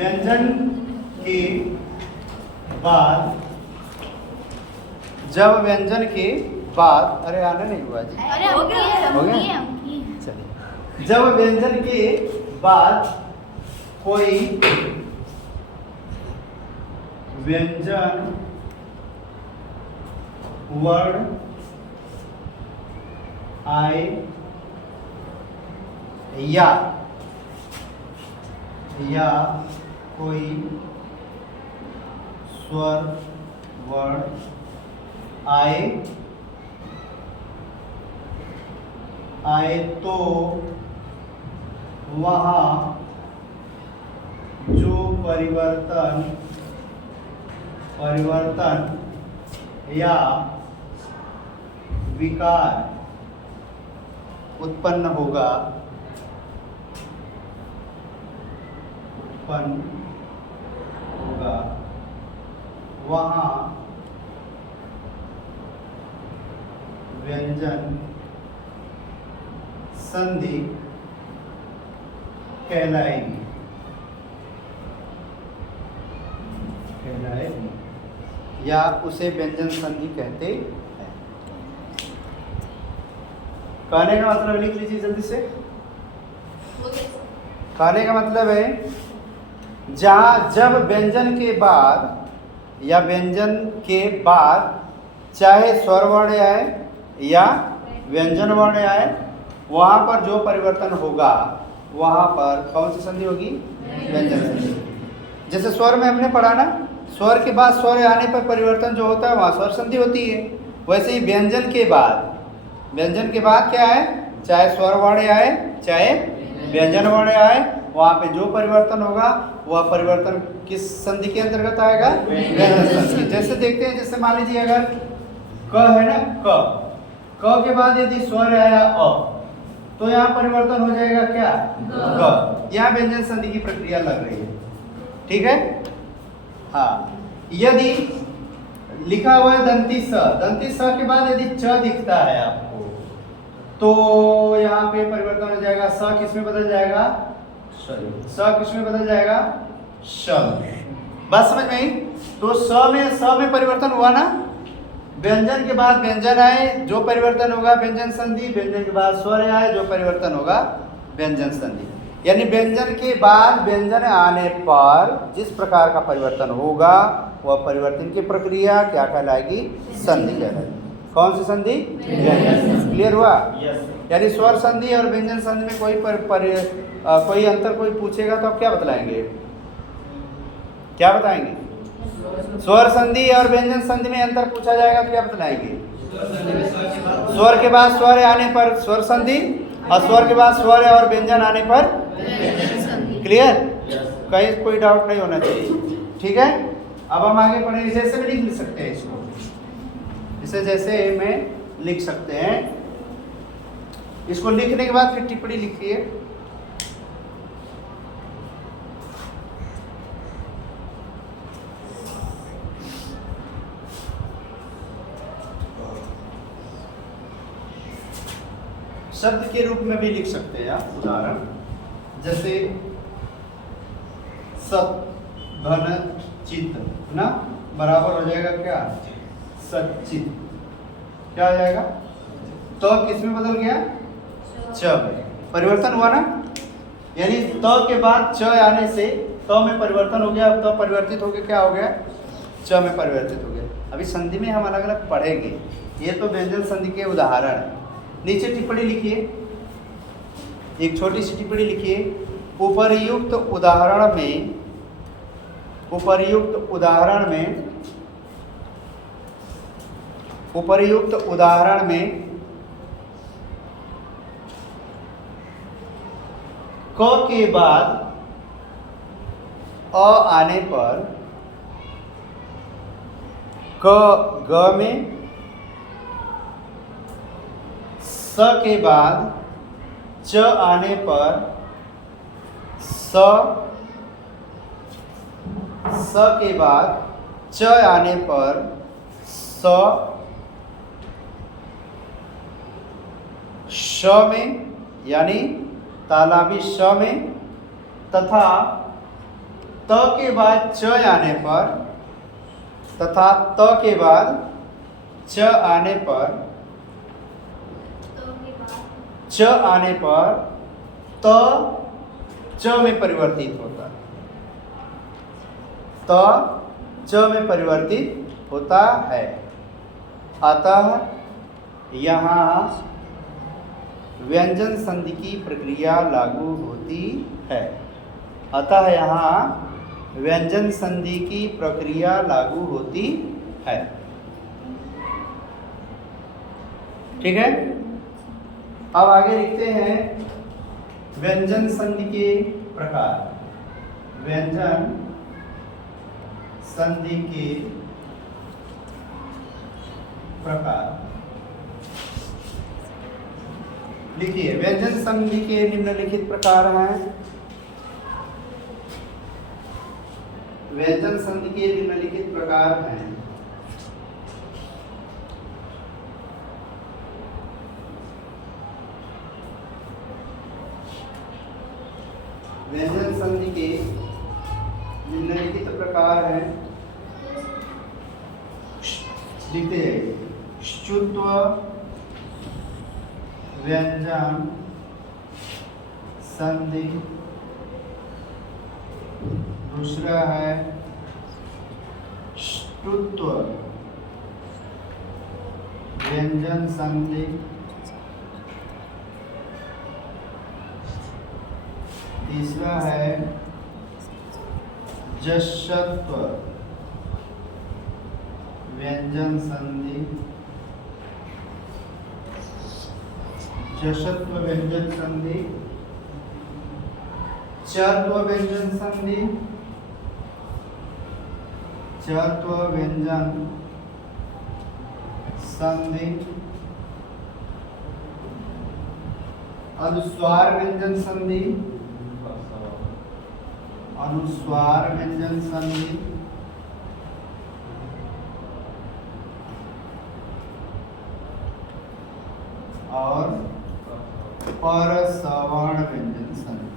व्यंजन के बाद, जब व्यंजन के बाद, अरे आना नहीं हुआ जी, अरे हो गया। चलिए, जब व्यंजन के बाद कोई व्यंजन वर्ण आए या कोई स्वर वर्ण आए तो वहाँ जो परिवर्तन या विकार उत्पन्न होगा, वहाँ व्यंजन संधि कहलाएगी। या उसे व्यंजन संधि कहते हैं। कहने का मतलब लिख लीजिए जल्दी से। कहने का मतलब है जहाँ जब व्यंजन के बाद या व्यंजन के बाद चाहे स्वर वर्ण आए या व्यंजन वर्ण आए, वहाँ पर जो परिवर्तन होगा वहाँ पर कौन सी संधि होगी? व्यंजन संधि। जैसे स्वर में हमने पढ़ा ना, स्वर के बाद स्वर आने पर परिवर्तन जो होता है वहाँ स्वर संधि होती है। वैसे ही व्यंजन के बाद क्या है? चाहे स्वर वर्ण आए चाहे व्यंजन वर्ण आए, वहाँ पे जो परिवर्तन होगा वह परिवर्तन किस संधि के अंतर्गत आएगा? व्यंजन संधि। जैसे देखते हैं, जैसे मान लीजिए अगर क है ना, क के बाद यदि स्वर आया अ, तो यहाँ परिवर्तन हो जाएगा क्या? ग। यहाँ व्यंजन संधि की प्रक्रिया लग रही है। ठीक है। हाँ, यदि लिखा हुआ है दंती स के बाद यदि च दिखता है आपको, तो यहाँ पे परिवर्तन हो जाएगा। स किस में बदल जाएगा? स किस में बदल जाएगा? श। बात समझ में आई? तो स में परिवर्तन हुआ ना, व्यंजन के बाद व्यंजन आए, जो परिवर्तन होगा व्यंजन संधि। व्यंजन के बाद स्वर आए, जो परिवर्तन होगा व्यंजन संधि। यानी व्यंजन के बाद व्यंजन आने पर जिस प्रकार का परिवर्तन होगा वह परिवर्तन की प्रक्रिया क्या कहलाएगी? संधि कहलाएगी। कौन सी संधि? क्लियर हुआ? यानी स्वर संधि और व्यंजन संधि में कोई अंतर कोई पूछेगा तो आप क्या बतलाएंगे? क्या बताएंगे? स्वर संधि और व्यंजन संधि में अंतर पूछा जाएगा तो क्या बतलाएंगे? स्वर के बाद स्वर आने पर स्वर संधि और स्वर के बाद स्वर और व्यंजन आने पर क्लियर? कहीं कोई डाउट नहीं होना चाहिए। ठीक है। अब हम आगे पढ़ेंगे। जैसे भी लिख सकते हैं इसको, इसे जैसे में लिख सकते हैं। इसको लिखने के बाद फिर टिप्पणी लिखिए। शब्द के रूप में भी लिख सकते हैं आप। उदाहरण जैसे सत घन चित ना बराबर हो जाएगा क्या? सचित। क्या हो जाएगा? तो किस में बदल गया? च। परिवर्तन हुआ ना, यानी त के बाद च आने से त में परिवर्तन हो गया। अब त परिवर्तित हो गया, क्या हो गया? च में परिवर्तित हो गया। अभी संधि में हम अलग अलग पढ़ेंगे। ये तो व्यंजन संधि के उदाहरण है। नीचे टिप्पणी लिखिए, एक छोटी सी टिप्पणी लिखिए। उपर्युक्त उदाहरण में क के बाद अ आने पर ग में, स के बाद च आने पर स के बाद च आने पर श में, यानी तालाबी श में, तथा त के बाद च आने पर तथा त के बाद च आने पर त च में परिवर्तित होता है। त च में परिवर्तित होता है। अतः यहाँ व्यंजन संधि की प्रक्रिया लागू होती है। अतः यहाँ व्यंजन संधि की प्रक्रिया लागू होती है। ठीक है, अब आगे लिखते हैं व्यंजन संधि के प्रकार। व्यंजन संधि के प्रकार लिखिए। व्यंजन संधि के निम्नलिखित प्रकार हैं। व्यंजन संधि के निम्नलिखित प्रकार हैं। व्यंजन संधि के निम्नलिखित प्रकार हैं। लिखते हैं ष्टुत्व व्यंजन संधि, दूसरा है ष्टुत्व व्यंजन संधि, तीसरा है जश्यत्व व्यंजन संधि, जश्यत्व व्यंजन संधि, चर्त्व व्यंजन संधि, चर्त्व व्यंजन संधि, अनुस्वार व्यंजन संधि, अनुस्वार व्यंजन संधि, और परसवर्ण व्यंजन संधि।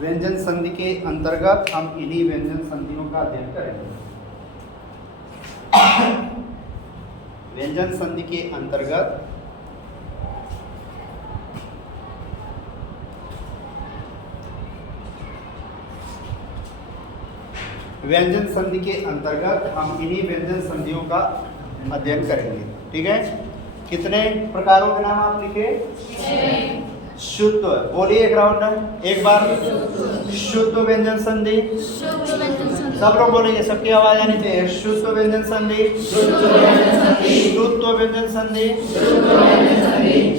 व्यंजन संधि के अंतर्गत हम इन्हीं व्यंजन संधियों का अध्ययन करेंगे। व्यंजन संधि के अंतर्गत व्यंजन संधि के अंतर्गत हम इन्हीं व्यंजन संधियों का अध्ययन करेंगे। ठीक है, कितने प्रकारों के नाम आप लिखे? शुद्ध, बोलिए एक राउंड, एक बार। शुद्ध व्यंजन संधि, सब लोग बोलेंगे, सबकी आवाज आनी चाहिए। शुद्ध व्यंजन संधि, श्रुत्व व्यंजन संधि,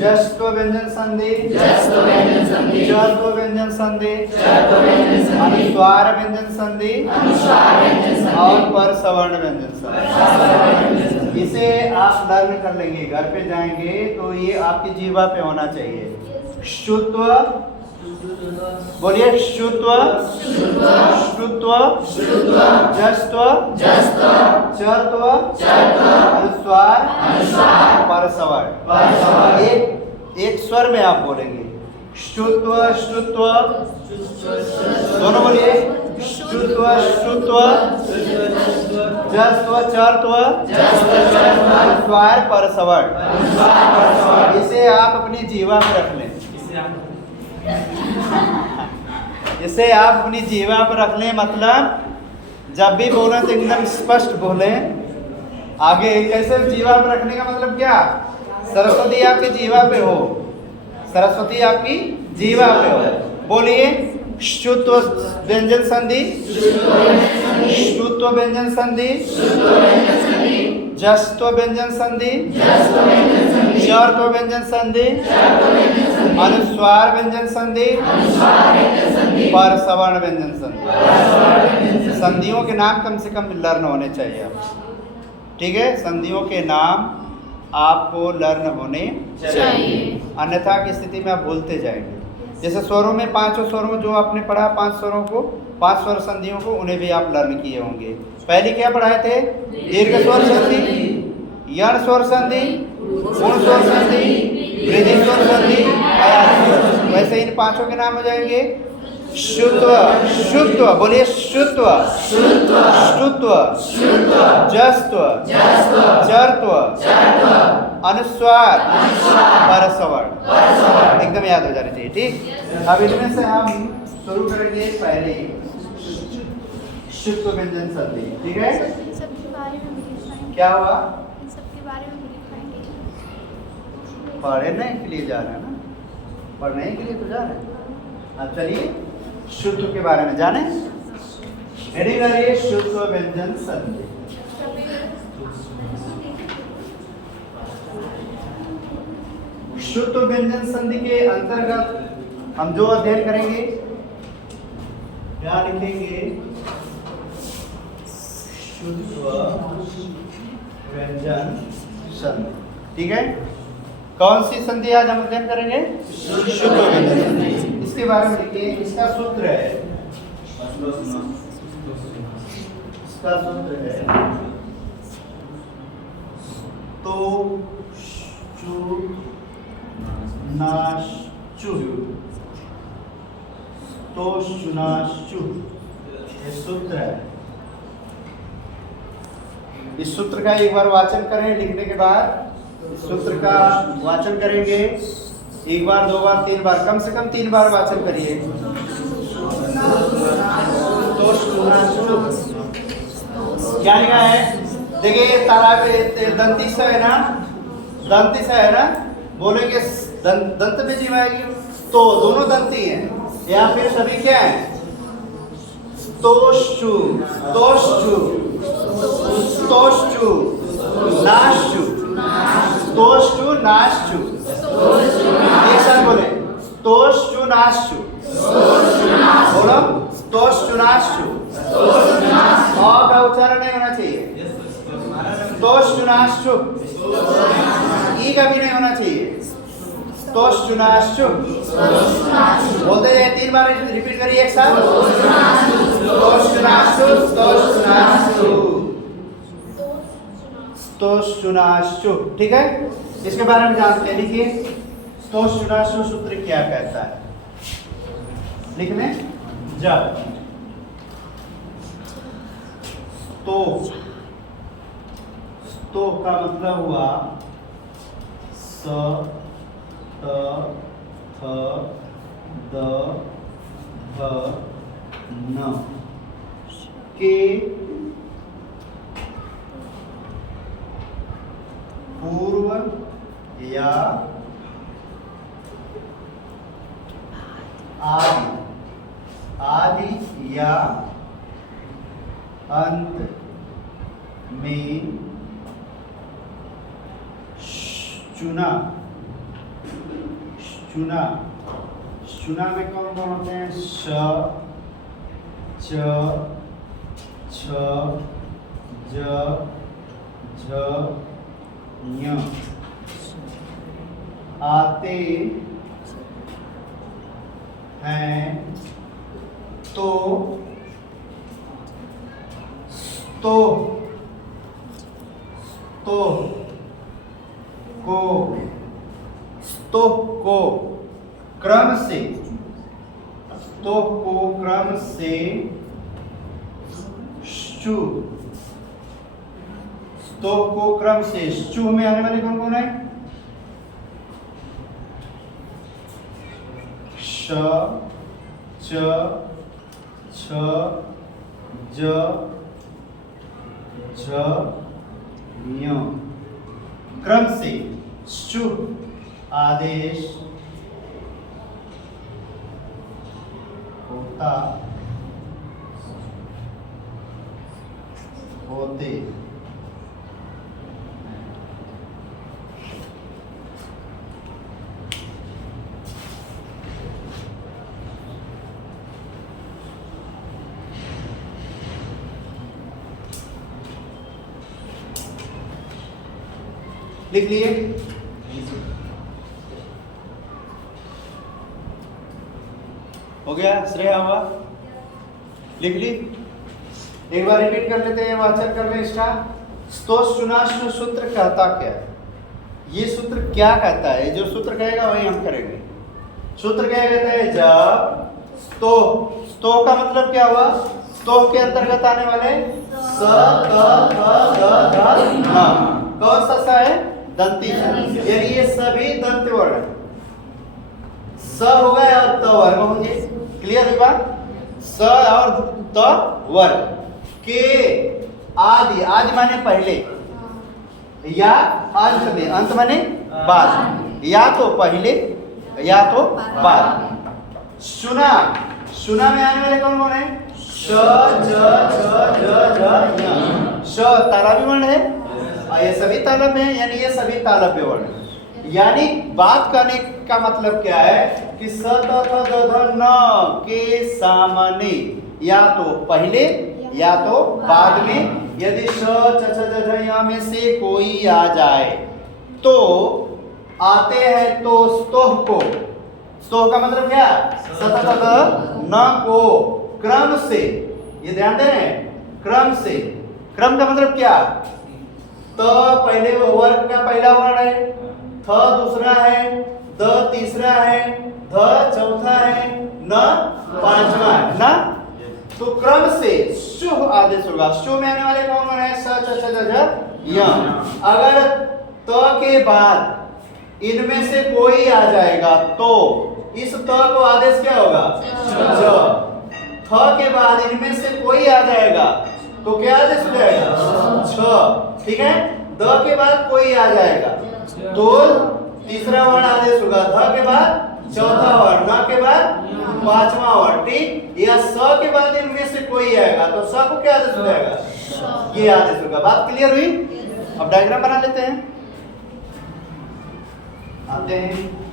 जस्त्व व्यंजन संधि, चर्त्व व्यंजन संधि, अनुस्वार व्यंजन संधि और परसवर्ण व्यंजन संधि। इसे आप लर्न कर लेंगे, घर पे जाएंगे तो ये आपकी जीवा पे होना चाहिए। शुत्व, बोलिए शुत्व, श्रुत्व, जस्त्व, चर्त्व, अनुस्वार, परसवर्ण। एक स्वर में आप बोलेंगे। शुत्व, श्रुत्व, दोनों बोलिए। शुत्व, श्रुत्व, जस्त्व, चर्त्व, अनुस्वार, परसवर्ण। इसे आप अपनी जीवा में रख लें। इसे आप अपनी जीवा पर रख लें, मतलब जब भी बोलें तो एकदम स्पष्ट बोलें। आगे कैसे जीवा पर रखने का मतलब क्या? सरस्वती आपकी जीवा पे हो, सरस्वती आपकी जीवा पे हो। बोलिए शुत्व व्यंजन संधि, श्रुत्व व्यंजन संधि, जस्त्व व्यंजन संधि, चर्त्व व्यंजन संधि, अनुस्वार व्यंजन संधि, परसवर्ण व्यंजन संधि। संधियों के नाम कम से कम लर्न होने चाहिए आप। ठीक है, संधियों के नाम आपको लर्न होने चाहिए, अन्यथा की स्थिति में आप भूलते जाएंगे। जैसे स्वरों में पांचों स्वरों जो आपने पढ़ा, 5 स्वरों को, 5 स्वर संधियों को, उन्हें भी आप लर्न किए होंगे। पहले क्या पढ़ाए थे? दीर्घ स्वर संधि, यण स्वर संधि, पूर्ण स्वर संधि, वृद्धि स्वर संधि, अयान स्वर। वैसे इन पांचों के नाम हो जाएंगे शुत्व, शुत्व, बोलिए शुत्व, शुत्व, जस्त्व, चर्त्व, अनुस्वार, परस्वर। एकदम याद हो जानी चाहिए, ठीक। अब इनमें से हम शुरू करेंगे पहले शुत्व व्यंजन संधि, ठीक है। सबके बारे में भी लिखाएंगे। क्या हुआ? इन सबके बारे में भी लिखाएंगे। पढ़ने के लिए जा रहे हैं ना, पढ़ने के लिए तो जा रहे हैं। अब चलिए शुत्व के बारे में जाने। हेडिंग आ रही है शुत्व व्यंजन संधि। शुत्व व्यंजन संधि के अंतर्गत हम जो अध्ययन करेंगे, क्या लिखेंगे? शुत्व व्यंजन संधि, ठीक है। कौन सी संधि आज हम अध्ययन करेंगे? शुत्व व्यंजन संधि। इसके बारे में लिखिए, इसका सूत्र है, इसका सूत्र है तो चु नाश चु, तो चुनाश चु, ये सूत्र है। इस सूत्र का एक बार वाचन करें, लिखने के बाद इस सूत्र का वाचन करेंगे। एक बार, दो बार, तीन बार, कम से कम 3 बार वाचन करिए। क्या लिखा है? देखिए तालाब दंती से है ना, दंती से है ना, बोलेंगे दंत में जीव आएगी तो दोनों दंती हैं, या फिर सभी क्या है? तोषु, तोषु, तोषु, नाशु, तोषु, नाशु। एक साथ बोले, तोषु, नाशु। बोलो, तोषु, नाशु। अ का उच्चारण नहीं होना चाहिए। तोषु, नाशु। ई का भी नहीं होना चाहिए। तोषु, नाशु। बोलते जाइए, 3 बार रिपीट करिए एक साथ। तोषु, नाशु, तोषु, नाशु, तोषु, नाशु, ठीक है। इसके बारे में जानते हैं, लिखिए तोषु, नाशु सूत्र क्या कहता है? लिख लें। जब तो का मतलब हुआ स, त, थ, द, भ, न के पूर्व या आदि या अंत में चुना, चुना, चुना में कौन कौन होते हैं? श, च, छ, ज, झ, ञ आते हैं तो को क्रम से, तो को क्रम से शु, तो को क्रम से शु में आने वाले कौन कौन है? श, च, छ, ज, झ, ञ क्रम से शु आदेश होता होते लिख लिए। हो गया? श्रेया हुआ? लिख ली? एक बार रिपीट कर लेते हैं, वाचन कर ले इसका। स्तोष चुनाश सूत्र कहता क्या है? ये सूत्र क्या कहता है? जो सूत्र कहेगा वही हम करेंगे। सूत्र क्या कहता है? जब स्तो का मतलब क्या हुआ? स्तो के अंतर्गत आने वाले स त थ द ध न। कौन सा सा है? दंती सा। यानी ये सभी दंत वर्ण स हो गए और त वर्ग होंगे। क्लियर हुई बात? स और त वर्ग के आदि, आदि माने पहले, या अंत में, अंत माने बाद, या तो पहले या तो बाद। सुना, सुना में आने वाले कौन कौन है? श ज ज ज य। श तालव्य वर्ण है और ये सभी तालव्य हैं, यानी ये सभी तालव्य वर्ण हैं। यानी बात करने का मतलब क्या है कि स त थ द ध न के सामने या तो पहले या तो बाद में यदि श च छ ज झ य में से कोई आ जाए तो आते हैं तो स्तोह को। स्तोह का मतलब क्या? सतत न को क्रम से, ये ध्यान दे रहे हैं, क्रम से। क्रम का मतलब क्या? त पहले वर्ग का पहला वर्ण है, थ दूसरा है, द तीसरा है, ध चौथा है, न पांचवा है ना। तो क्रम से शुभ आदेश होगा। शुभ में आने वाले कौन कौन है? स च छ ज झ य। अगर त के बाद इनमें से कोई आ जाएगा तो इस त को आदेश क्या होगा? ज। थ के बाद इनमें से कोई आ जाएगा तो क्या आदेश हो जाएगा? छ। ठीक है। द के बाद कोई आ जाएगा तो तीसरा वर्ण आदेश होगा। ध के बाद चौथा वर्ण, न के बाद पांचवा वर्ण। ठीक। या स के बाद इनमें से कोई आएगा तो स को क्या आदेश हो जाएगा? ये आदेश होगा। बात क्लियर हुई? अब डायग्राम बना लेते हैं। आते हैं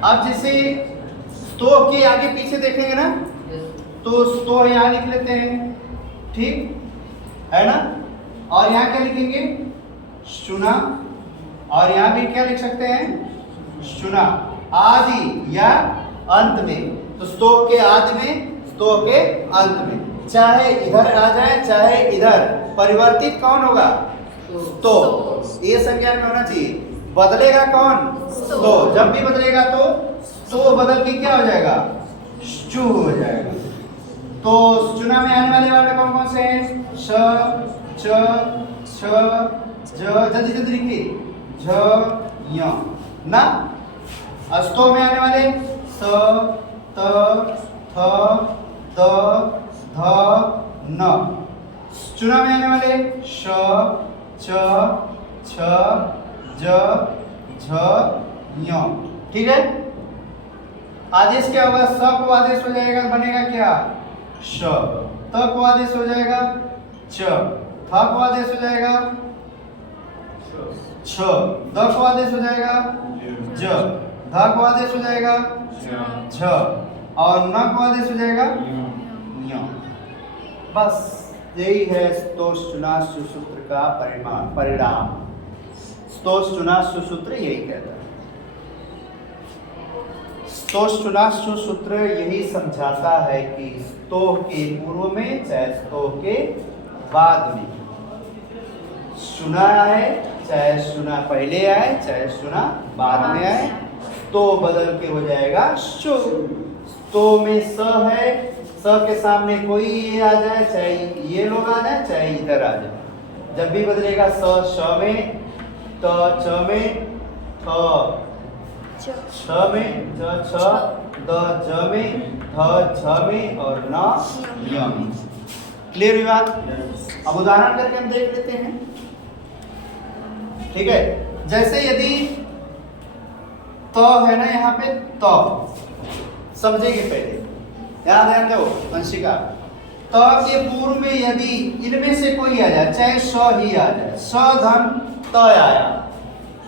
अब जैसे स्तो के आगे पीछे देखेंगे ना तो स्तो यहाँ लिख लेते हैं। ठीक है ना। और यहाँ क्या लिखेंगे? सुना। और यहाँ भी क्या लिख सकते हैं? सुना। आदि या अंत में, तो स्तो के आदि में, स्तो के अंत में, चाहे इधर आ जाए चाहे इधर, परिवर्तित कौन होगा? स्तो। ये संज्ञा में होना चाहिए। बदलेगा कौन? स्तो। जब भी बदलेगा तो स्तो बदल के क्या हो जाएगा? शु हो जाएगा। तो चुना में आने वाले वर्ण कौन कौन से हैं? श, च, छ, ज, जल्दी जल्दी लिखिए, झ, य ना। स्तो में आने वाले स, त, थ, द, ध, न। चुना में आने वाले श, च, छ, ज, झ, य। ठीक है। आदेश क्या होगा? स को आदेश हो जाएगा, बनेगा क्या? श। त को आदेश हो जाएगा च। थ को आदेश हो जाएगा छ। द को आदेश हो जाएगा ज। ध को आदेश हो जाएगा झ। और न को आदेश हो जाएगा ञ। बस यही है स्तोश्चुनाश्चु सूत्र का परिणाम। स्तोश्चुनाश्चु सूत्र यही कहता है। स्तोश्चुनाश्चु सूत्र यही समझाता है कि स्तोह के पूर्व में चाहे स्तोह के बाद में सुना है, चाहे सुना पहले आए चाहे सुना बाद में आए, तो बदल के हो जाएगा शु। तो में स है, स के सामने कोई ये आ जाए, चाहे ये लोग आ जाए चाहे इधर आ जाए, जब भी बदलेगा स श में, त च में, थ छ में, ज छ, द ज में, ध झ में और न य में। क्लियर हुई बात? अब उदाहरण करके हम देख लेते हैं। ठीक है। जैसे यदि त है ना, यहाँ पे त समझेंगे पहले, ध्यान दो वंशिका। त के पूर्व में यदि इनमें से कोई आ जाए, चाहे स ही आ जाए, स धन त आया,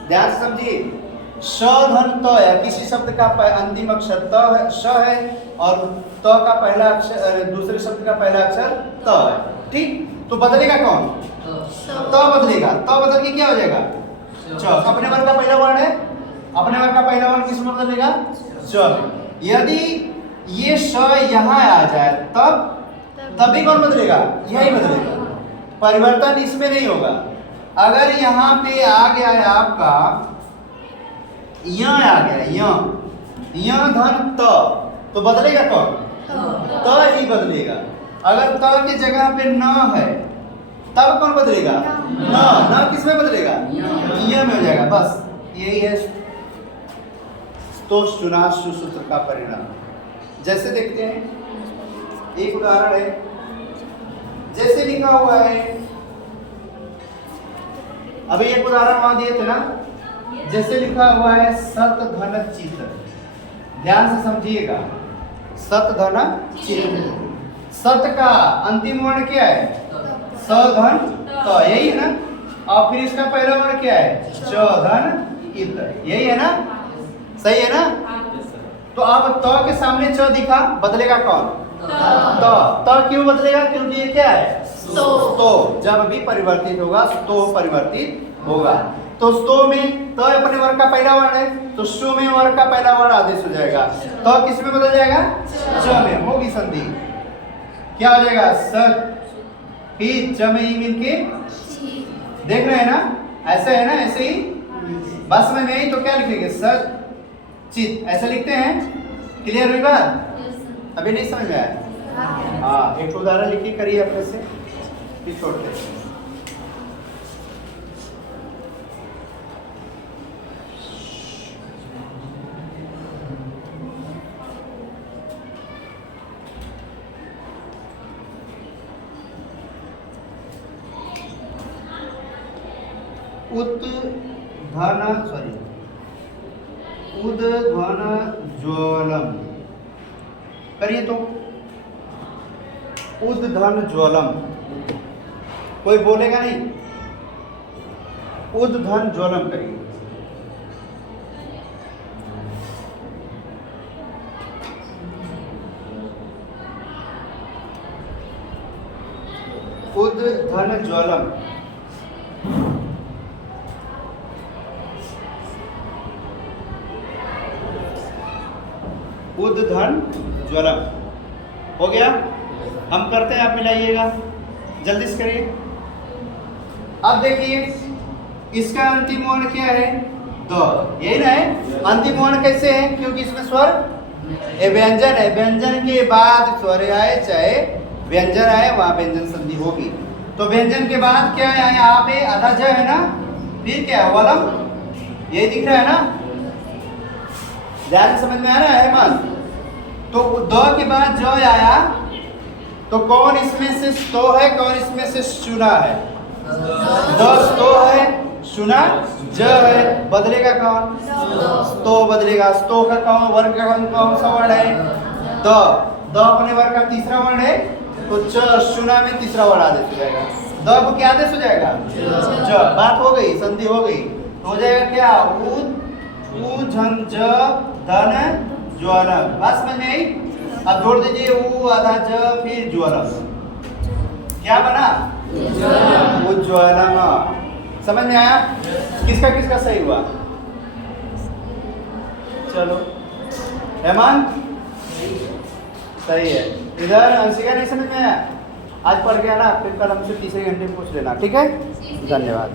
ध्यान से समझिए, श धन त है, किसी शब्द का अंतिम अक्षर त है, श है, और त का पहला अक्षर दूसरे शब्द का पहला अक्षर त है, ठीक। तो बदलेगा कौन? त बदलेगा, त बदल के क्या हो जाएगा? च। अपने वर्ग का पहला वर्ण है, अपने वर्ग का पहला वर्ण किस में बदलेगा? च। यदि ये श यहाँ आ जाए तब भी कौन बदलेगा? यही बदलेगा, परिवर्तन इसमें नहीं होगा। अगर यहाँ पे आ गया है आपका य आ गया य धन त, तो बदलेगा कौन? त ही बदलेगा। अगर त की जगह पे न है तब कौन बदलेगा? न किस में बदलेगा? य में हो जाएगा। बस यही है तो सुनाशु सूत्र का परिणाम। जैसे देखते हैं एक उदाहरण है, जैसे लिखा हुआ है, अभी एक उदाहरण वहां दिए थे ना, जैसे लिखा हुआ है सत धन चित, ध्यान से समझिएगा, सत धन चित। सत का अंतिम वर्ण क्या है? स धन त, यही है ना। और फिर इसका पहला वर्ण क्या है? च धन इत, यही है ना, सही है ना। तो अब त के सामने च दिखा, बदलेगा कौन? त क्यों बदलेगा? क्योंकि ये क्या है? स्तो। जब भी परिवर्तित होगा स्तो परिवर्तित होगा। तो स्तो में त अपने वर्ग का पहला वर्ण है, तो शु में वर्ग का पहला वर्ण आदेश हो जाएगा। त किस में बदल जाएगा? च में, होगी संधि, क्या हो जाएगा? स ही च में ही मिलके, देख रहे हैं ना, ऐसे है ना, ऐसे ही बस में नहीं तो क्या लिखेंगे? स चित, ऐसे लिखते हैं। क्लियर हुई बात? अभी नहीं समझ में आया? हाँ, एक उदाहरण लिखिए, करिए अपने से, फिर छोड़ते हैं। उद्धन ज्वलम करिए तो, उद्धन ज्वलम, कोई बोलेगा नहीं, उद्धन ज्वलम करिए। उद्धन ज्वलम, उद्धन ज्वलम हो गया। हम करते हैं, आप मिलाइएगा, जल्दी से करिए। अब देखिए इसका अंतिम वर्ण क्या है? द, यही ना है। अंतिम वर्ण कैसे है? क्योंकि इसमें स्वर व्यंजन है, व्यंजन के बाद स्वर आए चाहे व्यंजन आए, वहां व्यंजन संधि होगी। तो व्यंजन के बाद क्या है? यहाँ पे आधा ज है ना, फिर क्या है? वलम, यही दिख रहा है ना, ध्यान समझ में आ रहा है मन? तो द के बाद ज आया, तो कौन इसमें से स्तो है, कौन इसमें से सुना है? द स्तो है, सुना ज है, बदलेगा कौन? स्तो बदलेगा। स्तो का कौन वर्ग का कौन सा वर्ण है? द अपने वर्ग का तीसरा वर्ण है, तो च सुना में तीसरा वर्ण आदेश हो जाएगा। द को क्या आदेश हो जाएगा? ज। बात हो गई, संधि हो गई, तो हो जाएगा क्या? उद्धन धन ज्वलम। बात समझ में आई? अब जोड़ दीजिए उ आधा ज फिर ज्वलम, क्या बना? उज्ज्वलम। समझ में आया? किसका किसका सही हुआ? चलो हेमंत सही है। इधर अंशिका नहीं समझ में आया? आज पढ़ गया ना, फिर कल हमसे तीसरे घंटे में पूछ लेना, ठीक है? धन्यवाद।